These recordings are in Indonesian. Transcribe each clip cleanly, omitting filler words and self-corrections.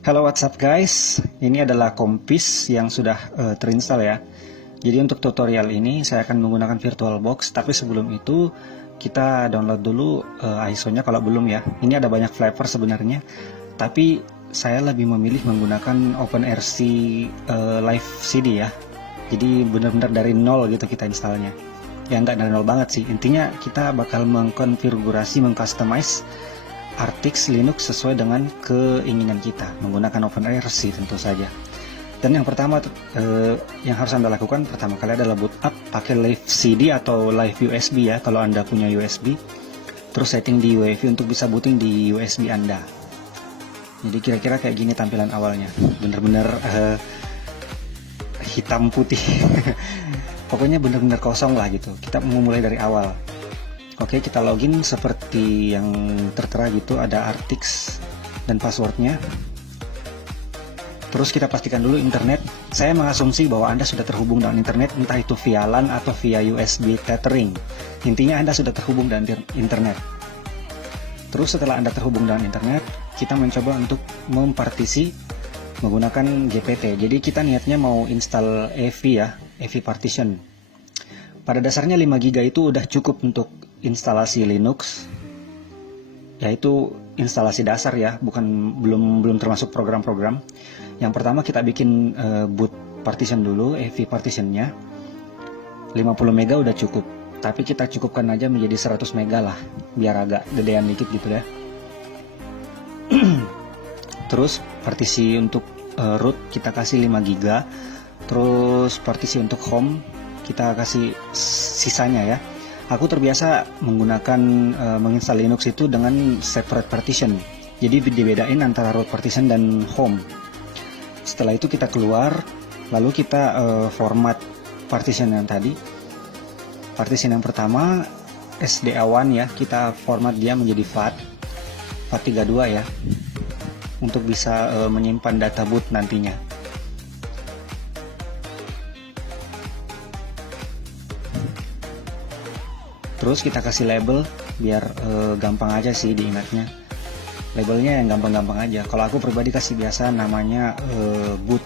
Halo, what's up guys? Ini adalah Kompis yang sudah terinstall ya. Jadi untuk tutorial ini saya akan menggunakan VirtualBox, tapi sebelum itu kita download dulu ISO-nya kalau belum ya. Ini ada banyak flavor sebenarnya, tapi saya lebih memilih menggunakan OpenRC Live CD ya. Jadi benar-benar dari nol gitu kita installnya. Ya nggak dari nol banget sih. Intinya kita bakal mengkonfigurasi, mengcustomize Artix Linux sesuai dengan keinginan kita menggunakan OpenRC tentu saja. Dan yang pertama yang harus Anda lakukan pertama kali adalah boot up pakai Live CD atau Live USB ya kalau Anda punya USB. Terus setting di UEFI untuk bisa booting di USB Anda. Jadi kira-kira kayak gini tampilan awalnya. Bener-bener hitam putih. Pokoknya bener-bener kosong lah gitu. Kita memulai dari awal. Oke, kita login seperti yang tertera gitu, ada Artix dan passwordnya. Terus kita pastikan dulu internet. Saya mengasumsi bahwa Anda sudah terhubung dengan internet, entah itu via LAN atau via USB tethering. Intinya Anda sudah terhubung dengan internet. Terus setelah Anda terhubung dengan internet, kita mencoba untuk mempartisi menggunakan GPT. Jadi kita niatnya mau install EVI ya, EVI partition. Pada dasarnya 5 GB itu udah cukup untuk instalasi Linux, yaitu instalasi dasar ya, belum termasuk program-program. Yang pertama kita bikin boot partition dulu, EV partitionnya 50 MB udah cukup, tapi kita cukupkan aja menjadi 100 MB lah, biar agak gedean dikit gitu ya. Terus partisi untuk root kita kasih 5 GB, terus partisi untuk home kita kasih sisanya ya. Aku terbiasa menggunakan menginstal Linux itu dengan separate partition. Jadi dibedain antara root partition dan home. Setelah itu kita keluar, lalu kita format partition yang tadi. Partition yang pertama SDA1 ya, kita format dia menjadi FAT32 ya, untuk bisa menyimpan data boot nantinya. Terus kita kasih label biar gampang aja sih diingatnya. Labelnya yang gampang-gampang aja. Kalau aku pribadi kasih biasa namanya boot.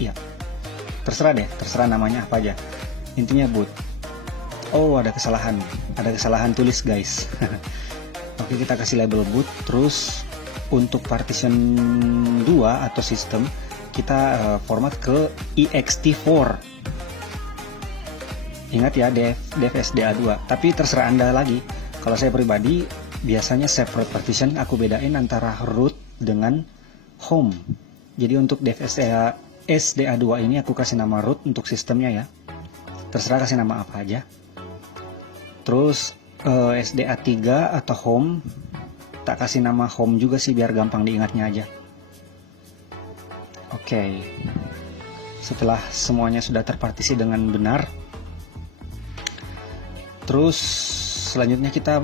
Ya, terserah namanya apa aja. Intinya boot. Oh, ada kesalahan tulis guys. Oke, kita kasih label boot. Terus untuk partition 2 atau sistem kita format ke ext4. Ingat ya, dev SDA2, tapi terserah Anda lagi. Kalau saya pribadi biasanya separate partition aku bedain antara root dengan home. Jadi untuk dev SDA2 ini aku kasih nama root untuk sistemnya ya. Terserah kasih nama apa aja. Terus SDA3 atau home tak kasih nama home juga sih biar gampang diingatnya aja. Oke. Setelah semuanya sudah terpartisi dengan benar, terus selanjutnya kita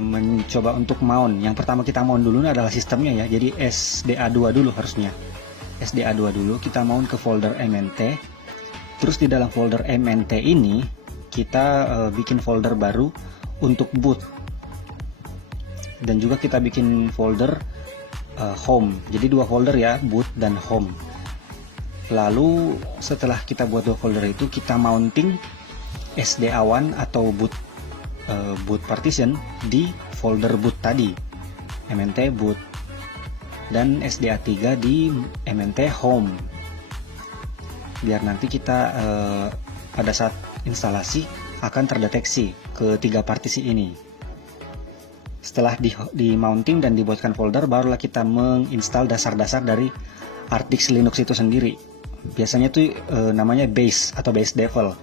mencoba untuk mount. Yang pertama kita mount dulu adalah sistemnya ya. Jadi SDA2 dulu harusnya. SDA2 dulu kita mount ke folder MNT. Terus di dalam folder MNT ini kita bikin folder baru untuk boot. Dan juga kita bikin folder home. Jadi 2 folder ya, boot dan home. Lalu setelah kita buat 2 folder itu kita mounting SDA1 atau boot partition di folder boot tadi, MNT boot, dan SDA3 di MNT home, biar nanti kita pada saat instalasi akan terdeteksi ketiga partisi ini. Setelah di mounting dan dibuatkan folder, barulah kita menginstal dasar-dasar dari Artix Linux itu sendiri. Biasanya tuh namanya base atau base devel.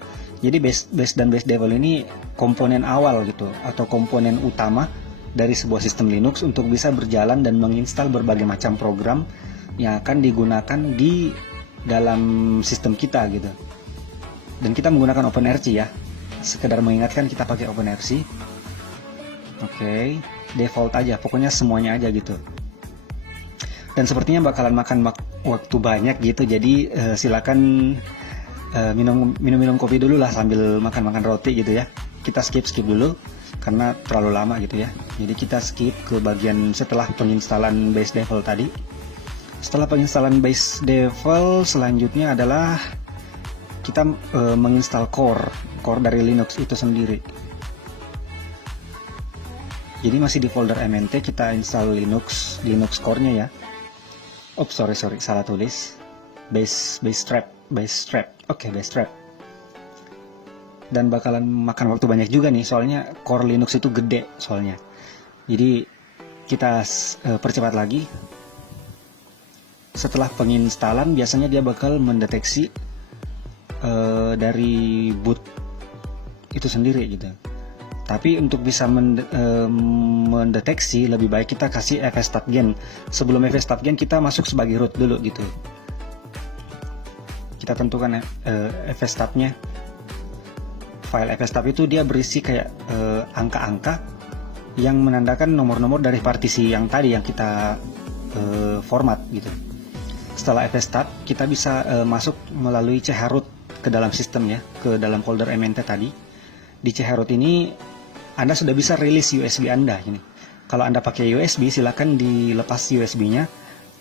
Jadi base dan base devel ini komponen awal gitu, atau komponen utama dari sebuah sistem Linux untuk bisa berjalan dan menginstal berbagai macam program yang akan digunakan di dalam sistem kita gitu. Dan kita menggunakan OpenRC ya. Sekedar mengingatkan kita pakai OpenRC. Oke, default aja, pokoknya semuanya aja gitu. Dan sepertinya bakalan makan waktu banyak gitu, jadi silakan minum kopi dulu lah sambil makan roti gitu ya. Kita skip dulu. karena terlalu lama gitu ya. Jadi kita skip ke bagian setelah penginstalan base default tadi. Setelah penginstalan base default, selanjutnya adalah kita menginstal core dari Linux itu sendiri. Jadi masih di folder MNT, kita install Linux core-nya ya. Sorry, salah tulis. Base strap. Oke, base strap. Dan bakalan makan waktu banyak juga nih, soalnya core Linux itu gede soalnya. Jadi kita percepat lagi. Setelah penginstalan biasanya dia bakal mendeteksi dari boot itu sendiri gitu. Tapi untuk bisa mendeteksi, lebih baik kita kasih fstat-gen. Sebelum fstat-gen kita masuk sebagai root dulu gitu. Kita tentukan fstat-nya. File fstat itu dia berisi kayak angka-angka yang menandakan nomor-nomor dari partisi yang tadi yang kita format gitu. Setelah fstat, kita bisa masuk melalui chroot ke dalam sistem ya, ke dalam folder MNT tadi. Di chroot ini Anda sudah bisa rilis USB Anda ini. Kalau Anda pakai USB, silakan dilepas USB-nya.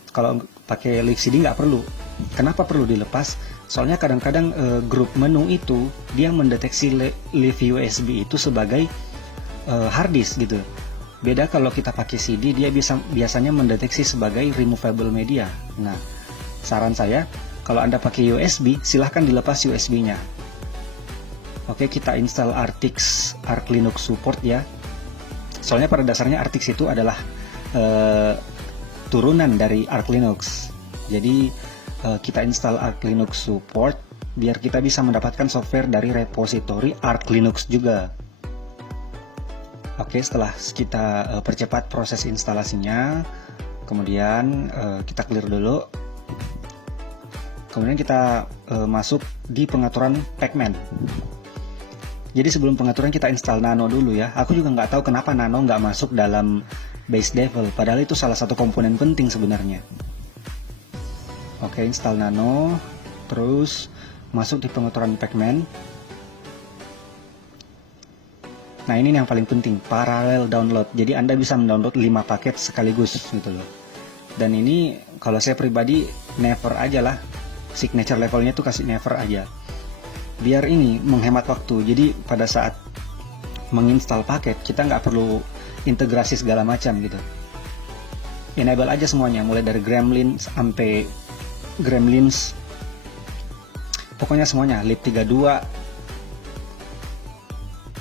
Kalau pakai LibCD nggak perlu. Kenapa perlu dilepas? Soalnya kadang-kadang grup menu itu dia mendeteksi live USB itu sebagai hard disk gitu. Beda kalau kita pakai CD, dia biasanya mendeteksi sebagai removable media. Nah, saran saya, kalau Anda pakai USB, silahkan dilepas USB-nya. Oke, kita install Artix Arch Linux Support ya. Soalnya pada dasarnya Artix itu adalah turunan dari Arch Linux. Jadi kita install Arch Linux Support biar kita bisa mendapatkan software dari repository Arch Linux juga. Oke, setelah kita percepat proses instalasinya, kemudian kita clear dulu. Kemudian kita masuk di pengaturan pacman. Jadi sebelum pengaturan kita install Nano dulu ya. Aku juga nggak tahu kenapa Nano nggak masuk dalam base default, padahal itu salah satu komponen penting sebenarnya. Oke, install Nano, terus masuk di pengaturan pacman. Nah, ini yang paling penting, parallel download. Jadi Anda bisa mendownload 5 paket sekaligus gitu loh. Dan ini kalau saya pribadi never aja lah. Signature levelnya tuh kasih never aja. Biar ini menghemat waktu. Jadi pada saat menginstal paket, kita nggak perlu integrasi segala macam gitu. Enable aja semuanya, mulai dari Gremlins sampai Gremlins. Pokoknya semuanya, lib32.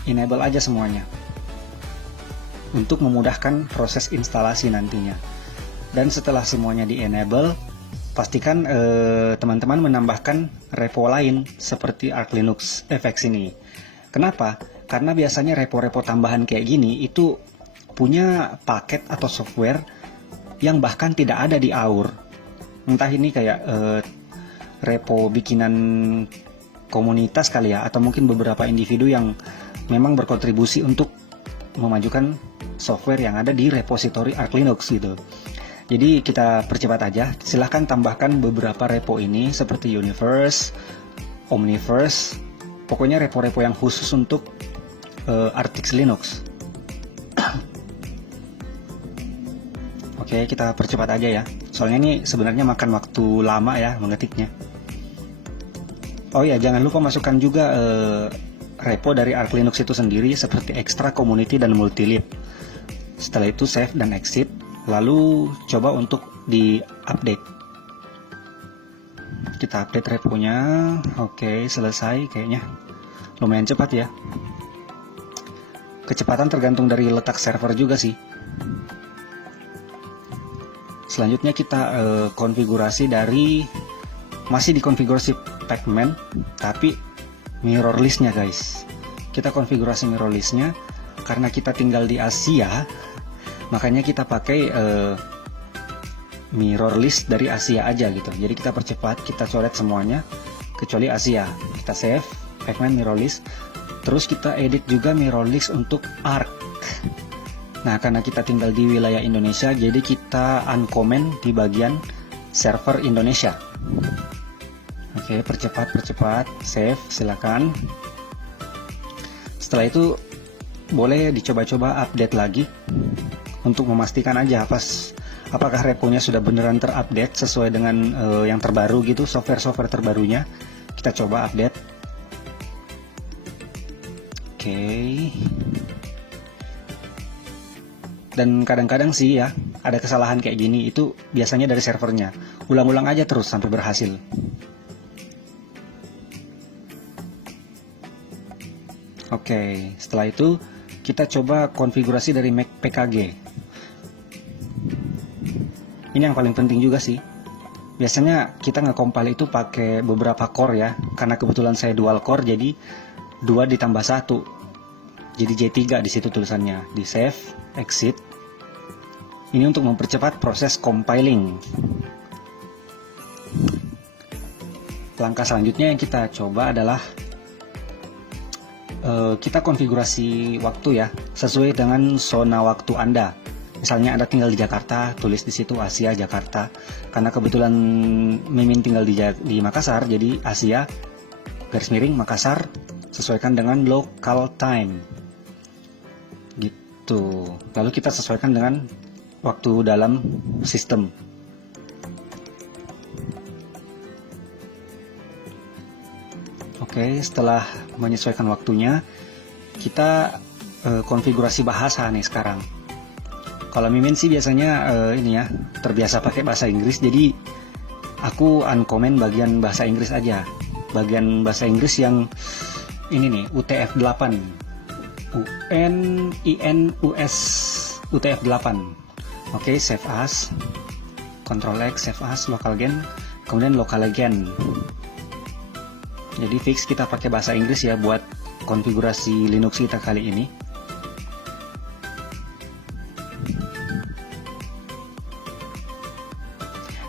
Enable aja semuanya untuk memudahkan proses instalasi nantinya. Dan setelah semuanya di enable, pastikan teman-teman menambahkan repo lain seperti Arch Linux FX ini. Kenapa? Karena biasanya repo-repo tambahan kayak gini itu punya paket atau software yang bahkan tidak ada di AUR. Entah ini kayak repo bikinan komunitas kali ya, atau mungkin beberapa individu yang memang berkontribusi untuk memajukan software yang ada di repository Arch Linux gitu. Jadi kita percepat aja, silahkan tambahkan beberapa repo ini seperti Universe, Omniverse, pokoknya repo-repo yang khusus untuk Artix Linux. Oke, kita percepat aja ya, soalnya ini sebenarnya makan waktu lama ya mengetiknya. Oh ya, jangan lupa masukkan juga repo dari Arch Linux itu sendiri seperti extra, community, dan multilib. Setelah itu save dan exit, lalu coba untuk di-update. Kita update reponya. Oke, selesai kayaknya. Lumayan cepat ya. Kecepatan tergantung dari letak server juga sih. Selanjutnya kita konfigurasi dari, masih di konfigurasi pacman, tapi mirror listnya guys. Kita konfigurasi mirror listnya karena kita tinggal di Asia, makanya kita pakai mirror list dari Asia aja gitu. Jadi kita percepat, kita coret semuanya kecuali Asia. Kita save pacman mirror list, terus kita edit juga mirror list untuk Arch. Nah, karena kita tinggal di wilayah Indonesia, jadi kita uncomment di bagian server Indonesia. Oke, percepat, save, silakan. Setelah itu boleh dicoba-coba update lagi untuk memastikan aja apakah reponya sudah beneran terupdate sesuai dengan yang terbaru gitu, software terbarunya. Kita coba update. Oke. Dan kadang-kadang sih ya, ada kesalahan kayak gini, itu biasanya dari servernya. Ulang-ulang aja terus sampai berhasil. Oke, setelah itu kita coba konfigurasi dari Mac PKG. Ini yang paling penting juga sih. Biasanya kita nge-compile itu pakai beberapa core ya, karena kebetulan saya dual core, jadi 2 ditambah 1. Jadi J3 di situ tulisannya. Di save, exit. Ini untuk mempercepat proses compiling. Langkah selanjutnya yang kita coba adalah kita konfigurasi waktu ya, sesuai dengan zona waktu Anda. Misalnya Anda tinggal di Jakarta, tulis di situ Asia Jakarta. Karena kebetulan Mimin tinggal di Makassar, jadi Asia garis miring Makassar sesuaikan dengan local time. Gitu. Lalu kita sesuaikan dengan waktu dalam sistem. Oke, setelah menyesuaikan waktunya, kita konfigurasi bahasa nih sekarang. Kalau Mimin sih biasanya ini ya, terbiasa pakai bahasa Inggris, jadi aku uncomment bagian bahasa Inggris aja. Bagian bahasa Inggris yang ini nih, UTF-8. UNINUS UTF-8. Oke, save as. Ctrl X, save as, localgen, kemudian localgen. Jadi fix kita pakai bahasa Inggris ya buat konfigurasi Linux kita kali ini.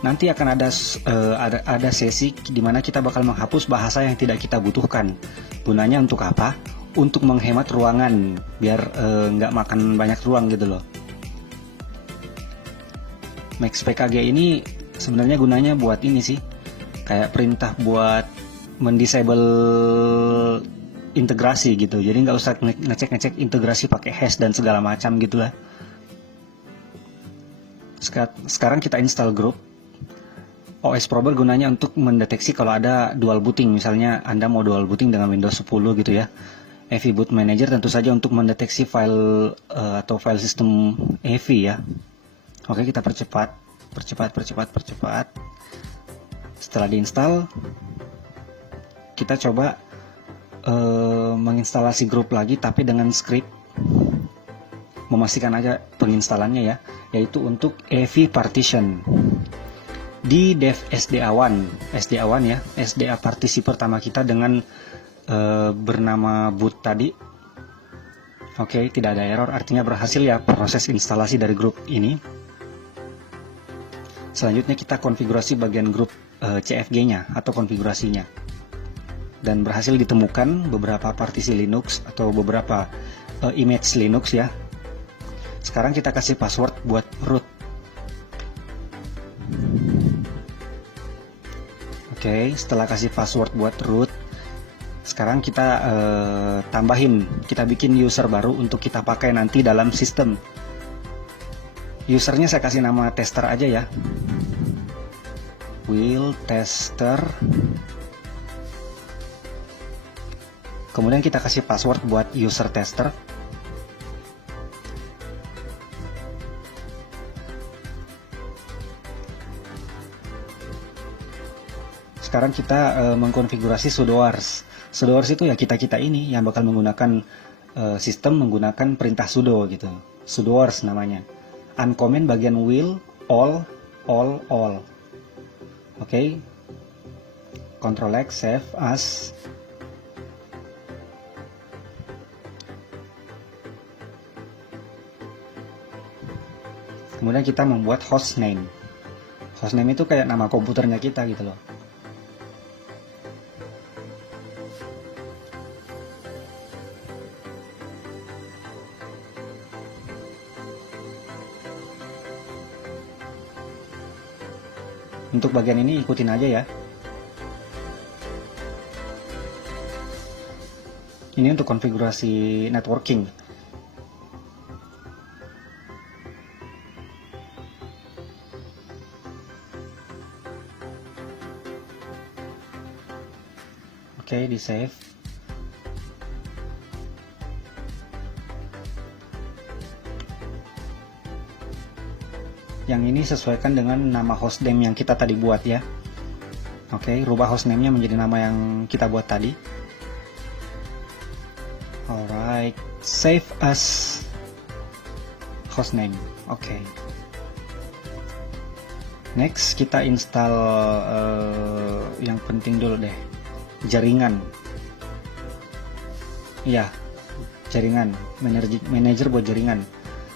Nanti akan ada sesi di mana kita bakal menghapus bahasa yang tidak kita butuhkan. Gunanya untuk apa? Untuk menghemat ruangan, biar nggak makan banyak ruang gitu loh. Max PKG ini sebenarnya gunanya buat ini sih, kayak perintah buat mendisable integrasi gitu. Jadi nggak usah ngecek integrasi pakai hash dan segala macam gitulah. Sekarang kita install group. OS Prober gunanya untuk mendeteksi kalau ada dual booting, misalnya Anda mau dual booting dengan Windows 10 gitu ya. AV Boot Manager tentu saja untuk mendeteksi file atau file system AV ya. Oke, kita percepat. Setelah diinstal, kita coba menginstalasi grup lagi tapi dengan script. Memastikan aja penginstalannya ya, yaitu untuk AV partition. Di dev SDA1 ya, SDA partisi pertama kita dengan bernama boot tadi. Oke, tidak ada error, artinya berhasil ya proses instalasi dari grup ini. Selanjutnya kita konfigurasi bagian grup CFG-nya atau konfigurasinya. Dan berhasil ditemukan beberapa partisi Linux atau beberapa image Linux ya. Sekarang kita kasih password buat root. Oke, setelah kasih password buat root, sekarang kita kita bikin user baru untuk kita pakai nanti dalam sistem. Usernya saya kasih nama tester aja ya, will tester. Kemudian kita kasih password buat user tester. Sekarang kita mengkonfigurasi sudoers. Sudoers itu ya kita ini yang bakal menggunakan sistem menggunakan perintah sudo gitu. Sudoers namanya. Uncomment bagian will, all. Oke. Ctrl X, save as. Kemudian kita membuat hostname. Hostname itu kayak nama komputernya kita gitu loh. Untuk bagian ini ikutin aja ya. Ini untuk konfigurasi networking. Oke, di save. Yang ini sesuaikan dengan nama hostname yang kita tadi buat ya. Oke, rubah hostname-nya menjadi nama yang kita buat tadi. Alright, save as hostname. Oke. Next kita install yang penting dulu deh, jaringan. Ya, jaringan, manager buat jaringan,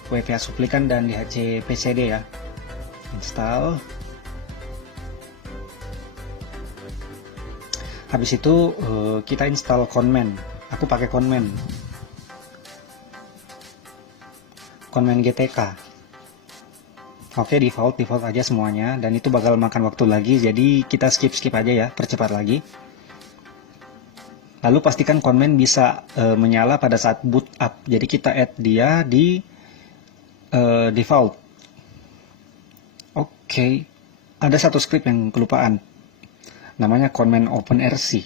WPA Supplican dan DHCPCD ya. Install. Habis itu kita install Conman. Aku pakai Conman GTK. Oke, default aja semuanya, dan itu bakal makan waktu lagi, jadi kita skip aja ya, percepat lagi. Lalu pastikan Conman bisa menyala pada saat boot up, jadi kita add dia di default. Oke, ada satu script yang kelupaan, namanya Conman OpenRC.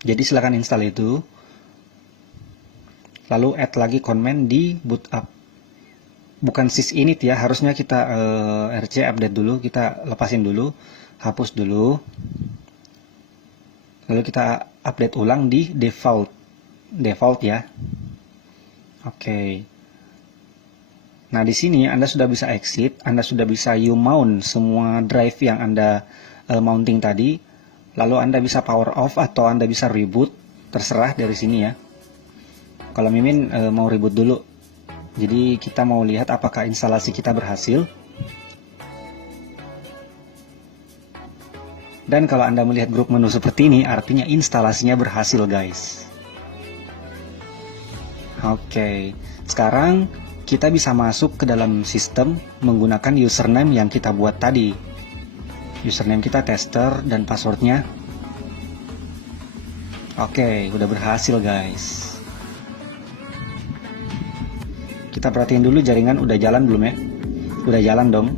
Jadi silakan install itu, lalu add lagi Conman di boot up. Bukan sysinit ya, harusnya kita RC update dulu, kita lepasin dulu, hapus dulu, lalu kita update ulang di default ya. Oke. Nah, di sini Anda sudah bisa exit, Anda sudah bisa mount semua drive yang Anda mounting tadi, lalu Anda bisa power off atau Anda bisa reboot, terserah dari sini ya. Kalau Mimin mau reboot dulu. Jadi kita mau lihat apakah instalasi kita berhasil. Dan kalau Anda melihat grup menu seperti ini, artinya instalasinya berhasil guys. Oke, sekarang kita bisa masuk ke dalam sistem menggunakan username yang kita buat tadi. Username kita tester dan passwordnya. Oke, udah berhasil guys. Kita perhatiin dulu jaringan udah jalan belum ya? Udah jalan dong.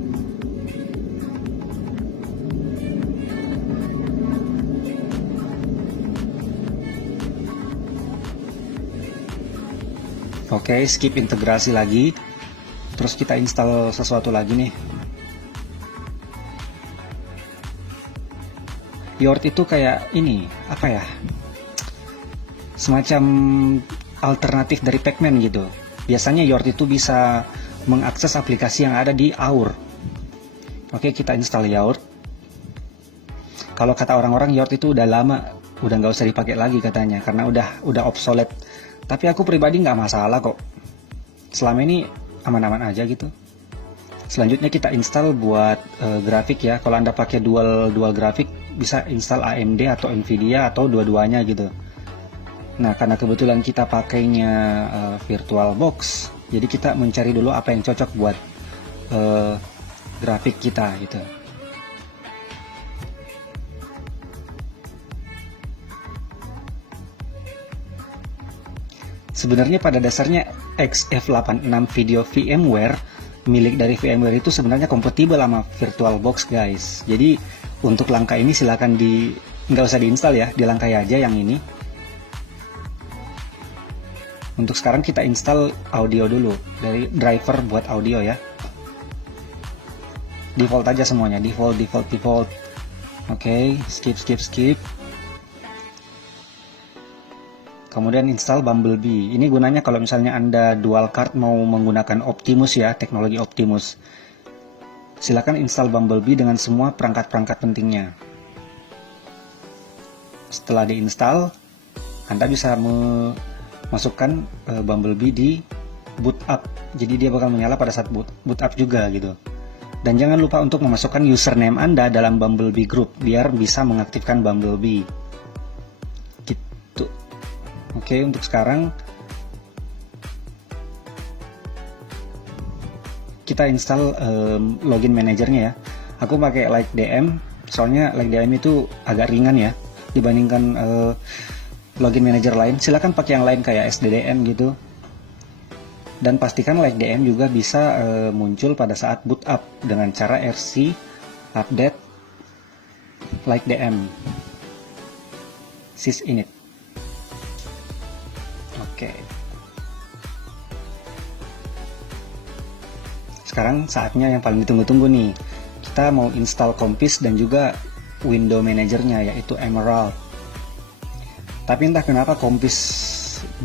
Oke, skip integrasi lagi. Terus kita install sesuatu lagi nih. Yord itu kayak ini, apa ya? Semacam alternatif dari Pacman gitu. Biasanya Yord itu bisa mengakses aplikasi yang ada di Our. Oke, kita install Yord. Kalau kata orang-orang Yord itu udah lama, udah nggak usah dipakai lagi katanya, karena udah obsolete. Tapi aku pribadi nggak masalah kok. Selama ini aman-aman aja gitu. Selanjutnya kita install buat grafik ya. Kalau Anda pakai dual grafik, bisa install AMD atau Nvidia atau dua-duanya gitu. Nah, karena kebetulan kita pakainya VirtualBox, jadi kita mencari dulu apa yang cocok buat grafik kita gitu. Sebenarnya pada dasarnya XF86 Video VMware milik dari VMware itu sebenarnya kompatibel sama VirtualBox guys. Jadi untuk langkah ini silakan nggak usah diinstal ya, dilangkai aja yang ini. Untuk sekarang kita install audio dulu dari driver buat audio ya. Default aja semuanya, default. Oke, skip. Kemudian install Bumblebee. Ini gunanya kalau misalnya Anda dual card mau menggunakan Optimus ya, teknologi Optimus. Silakan install Bumblebee dengan semua perangkat-perangkat pentingnya. Setelah diinstal, Anda bisa masukkan Bumblebee di boot up, jadi dia bakal menyala pada saat boot up juga gitu. Dan jangan lupa untuk memasukkan username Anda dalam Bumblebee group biar bisa mengaktifkan Bumblebee gitu. Oke, untuk sekarang kita install login manajernya ya. Aku pakai LikeDM, soalnya LikeDM itu agak ringan ya dibandingkan login manager lain. Silakan pakai yang lain kayak SDDM gitu. Dan pastikan LikeDM juga bisa muncul pada saat boot up dengan cara RC update LikeDM. sysinit. Oke. Sekarang saatnya yang paling ditunggu-tunggu nih. Kita mau install Compiz dan juga window manajernya, yaitu Emerald. Tapi entah kenapa Compiz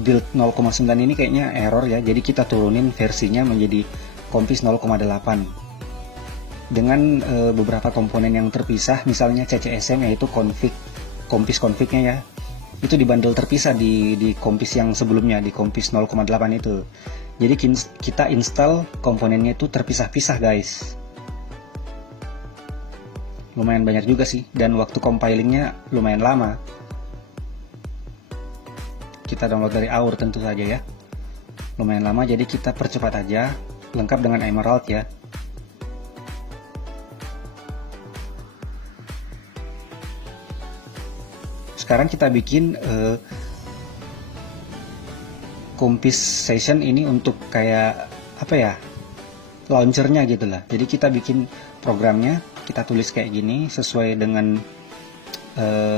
build 0,9 ini kayaknya error ya, jadi kita turunin versinya menjadi Compiz 0,8 dengan beberapa komponen yang terpisah, misalnya CCSM yaitu Compiz config-nya ya, itu dibundle terpisah di Compiz yang sebelumnya, di Compiz 0,8 itu. Jadi kita install komponennya itu terpisah-pisah guys. Lumayan banyak juga sih, dan waktu compilingnya lumayan lama. Kita download dari Our tentu saja ya, lumayan lama, jadi kita percepat aja, lengkap dengan Emerald ya. Sekarang kita bikin Compiz Session ini untuk kayak apa ya, launchernya gitu lah. Jadi kita bikin programnya, kita tulis kayak gini sesuai dengan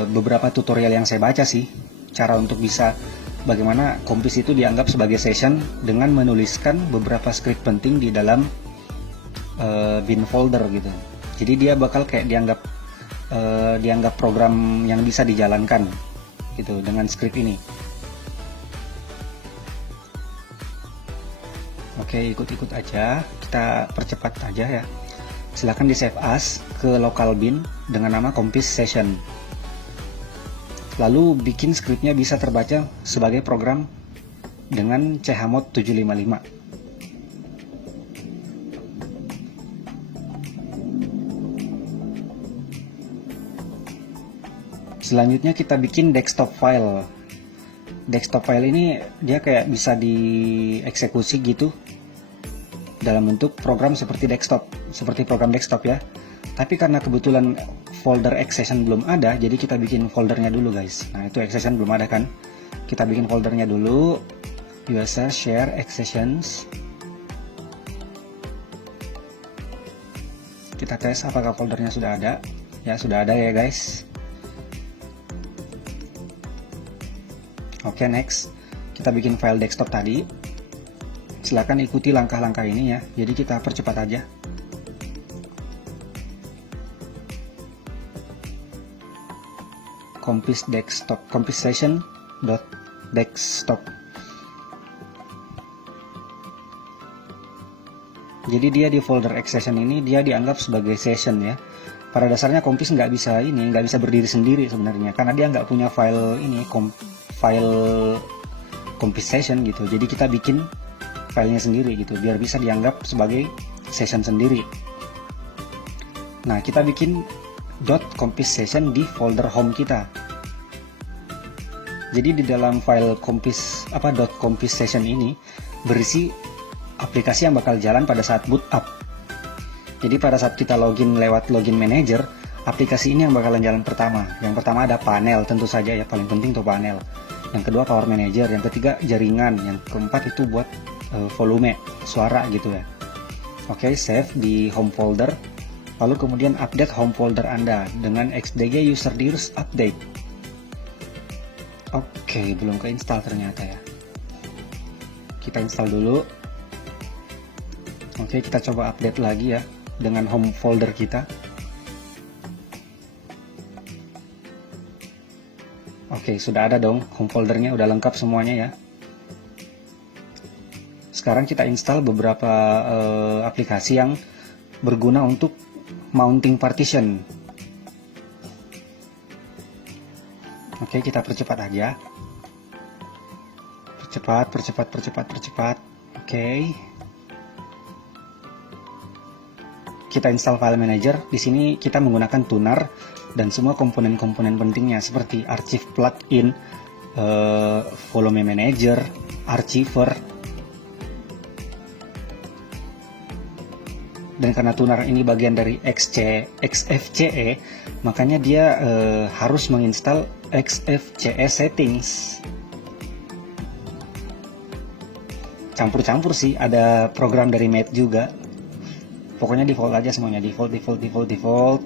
beberapa tutorial yang saya baca sih, cara untuk bisa bagaimana Compiz itu dianggap sebagai session dengan menuliskan beberapa script penting di dalam bin folder gitu. Jadi dia bakal kayak dianggap program yang bisa dijalankan gitu dengan script ini. Oke, ikut-ikut aja, kita percepat aja ya. Silahkan di save as ke local bin dengan nama Compiz Session. Lalu bikin scriptnya bisa terbaca sebagai program dengan chmod 755. Selanjutnya kita bikin desktop file. Desktop file ini dia kayak bisa dieksekusi gitu dalam bentuk program seperti program desktop ya. Tapi karena kebetulan folder accession belum ada, jadi kita bikin foldernya dulu guys. Nah itu accession belum ada kan, kita bikin foldernya dulu. Biasa share accessions, kita tes apakah foldernya sudah ada. Ya sudah ada ya guys. Oke, next kita bikin file desktop tadi. Silahkan ikuti langkah-langkah ini ya, jadi kita percepat aja. Compiz desktop, Compiz session.desktop. Jadi dia di folder accession ini dia dianggap sebagai session ya. Pada dasarnya Compiz nggak bisa berdiri sendiri sebenarnya, karena dia nggak punya file ini, file Compiz session gitu. Jadi kita bikin filenya sendiri gitu, biar bisa dianggap sebagai session sendiri. Nah kita bikin .compiz session di folder home kita. Jadi di dalam file .compiz session ini berisi aplikasi yang bakal jalan pada saat boot up. Jadi pada saat kita login lewat login manager, aplikasi ini yang bakalan jalan pertama. Yang pertama ada panel, tentu saja ya, paling penting tuh panel. Yang kedua power manager, yang ketiga jaringan, yang keempat itu buat volume suara gitu ya. Oke, save di home folder. Lalu kemudian update home folder Anda dengan xdg userdirus update. Oke, belum keinstall ternyata ya. Kita install dulu. Oke, kita coba update lagi ya dengan home folder kita. Oke, sudah ada dong home foldernya, udah lengkap semuanya ya. Sekarang kita install beberapa aplikasi yang berguna untuk mounting partition. Oke, kita percepat aja. Percepat. Oke. Kita install file manager. Di sini kita menggunakan tuner dan semua komponen-komponen pentingnya seperti archive plugin, volume manager, archiver. Dan karena tuner ini bagian dari XFCE, makanya dia harus menginstal XFCE settings. Campur-campur sih, ada program dari Mate juga. Pokoknya default aja semuanya, default.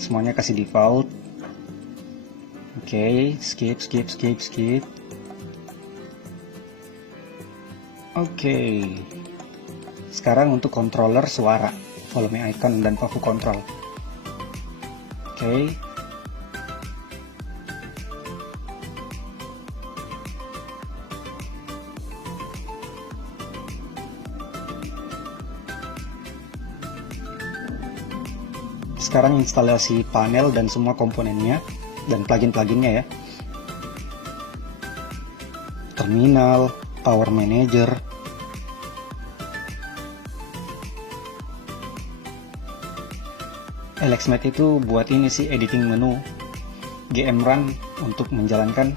Semuanya kasih default. Oke, skip. Oke. Sekarang untuk controller suara, volume icon dan Poku control. Oke. Sekarang instalasi panel dan semua komponennya dan plugin-pluginnya ya. Terminal, power manager, LXMate itu buat ini sih, editing menu. GM Run untuk menjalankan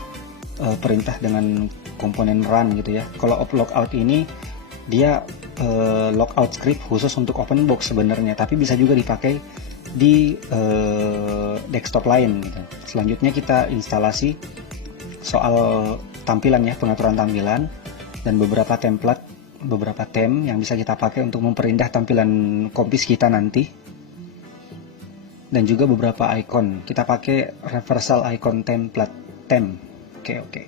perintah dengan komponen run gitu ya. Kalau logout ini dia logout script khusus untuk open box sebenarnya, tapi bisa juga dipakai di desktop lain gitu. Selanjutnya kita instalasi soal tampilan ya, pengaturan tampilan dan beberapa template, beberapa theme yang bisa kita pakai untuk memperindah tampilan kompis kita nanti. Dan juga beberapa icon, kita pakai reversal icon template theme. Oke.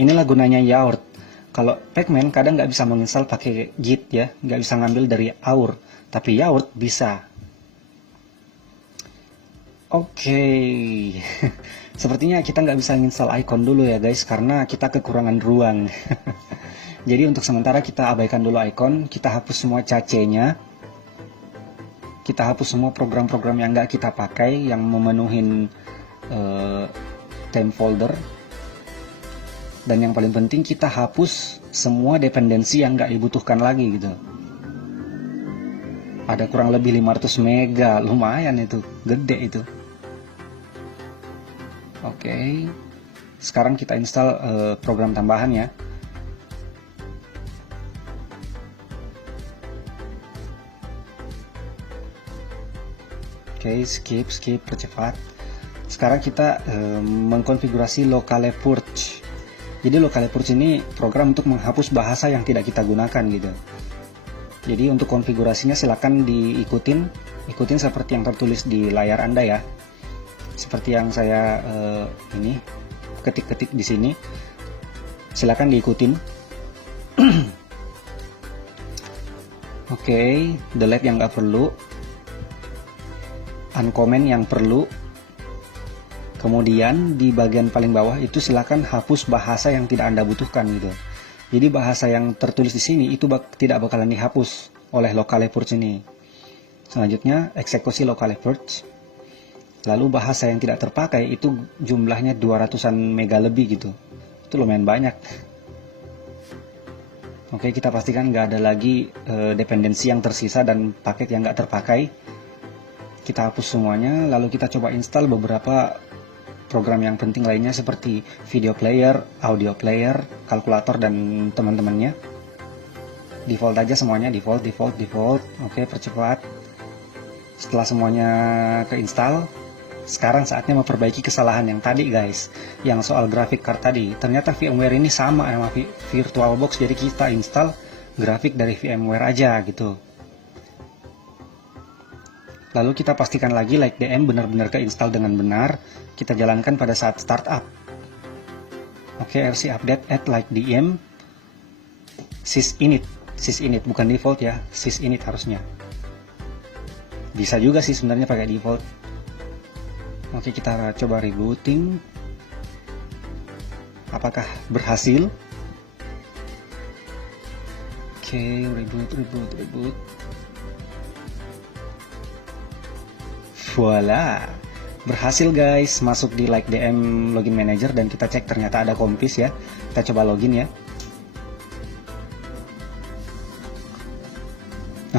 Inilah gunanya Yaourt. Kalau Pacman kadang nggak bisa menginstal pakai Git ya, nggak bisa ngambil dari AUR, tapi Yaourt bisa. Oke. Sepertinya kita nggak bisa menginstal icon dulu ya guys, karena kita kekurangan ruang. Jadi untuk sementara kita abaikan dulu icon, kita hapus semua cache-nya. Kita hapus semua program-program yang nggak kita pakai, yang memenuhi theme folder. Dan yang paling penting kita hapus semua dependensi yang nggak dibutuhkan lagi gitu. Ada kurang lebih 500 mega, lumayan itu, gede itu. Oke, sekarang kita install program tambahan ya. Oke, skip, percepat. Sekarang kita mengkonfigurasi locale purge. Jadi locale purge ini program untuk menghapus bahasa yang tidak kita gunakan gitu. Jadi untuk konfigurasinya silakan ikutin seperti yang tertulis di layar Anda ya. Seperti yang saya ini ketik-ketik di sini. Silakan diikutin. Oke, delete yang nggak perlu. Uncomment yang perlu. Kemudian di bagian paling bawah itu silakan hapus bahasa yang tidak Anda butuhkan gitu. Jadi bahasa yang tertulis di sini itu tidak bakalan dihapus oleh locale purge ini. Selanjutnya eksekusi locale purge. Lalu bahasa yang tidak terpakai itu jumlahnya 200-an mega lebih gitu. Itu lumayan banyak. Oke, kita pastikan nggak ada lagi dependensi yang tersisa dan paket yang nggak terpakai. Kita hapus semuanya, lalu kita coba install beberapa program yang penting lainnya seperti video player, audio player, kalkulator, dan teman-temannya. Default aja semuanya, default. Oke, percepat. Setelah semuanya keinstall, sekarang saatnya memperbaiki kesalahan yang tadi guys, yang soal grafik card tadi. Ternyata VMware ini sama sama VirtualBox, jadi kita install grafik dari VMware aja gitu. Lalu kita pastikan lagi LikeDM benar-benar keinstall dengan benar. Kita jalankan pada saat startup. Oke, RC update add LikeDM sysinit bukan default ya, sysinit harusnya. Bisa juga sih sebenarnya pakai default. Oke, kita coba rebooting. Apakah berhasil? Oke, reboot. Voila, berhasil guys, masuk di LikeDM login manager dan kita cek ternyata ada kompis ya. Kita coba login ya.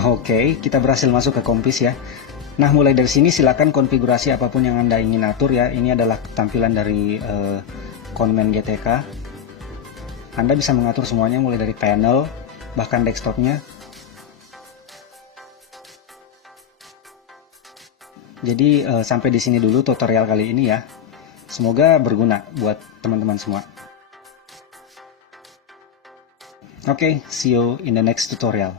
Oke, kita berhasil masuk ke kompis ya. Nah, mulai dari sini silakan konfigurasi apapun yang Anda ingin atur ya. Ini adalah tampilan dari Conman GTK. Anda bisa mengatur semuanya mulai dari panel, bahkan desktopnya. Jadi sampai di sini dulu tutorial kali ini ya. Semoga berguna buat teman-teman semua. Oke, see you in the next tutorial.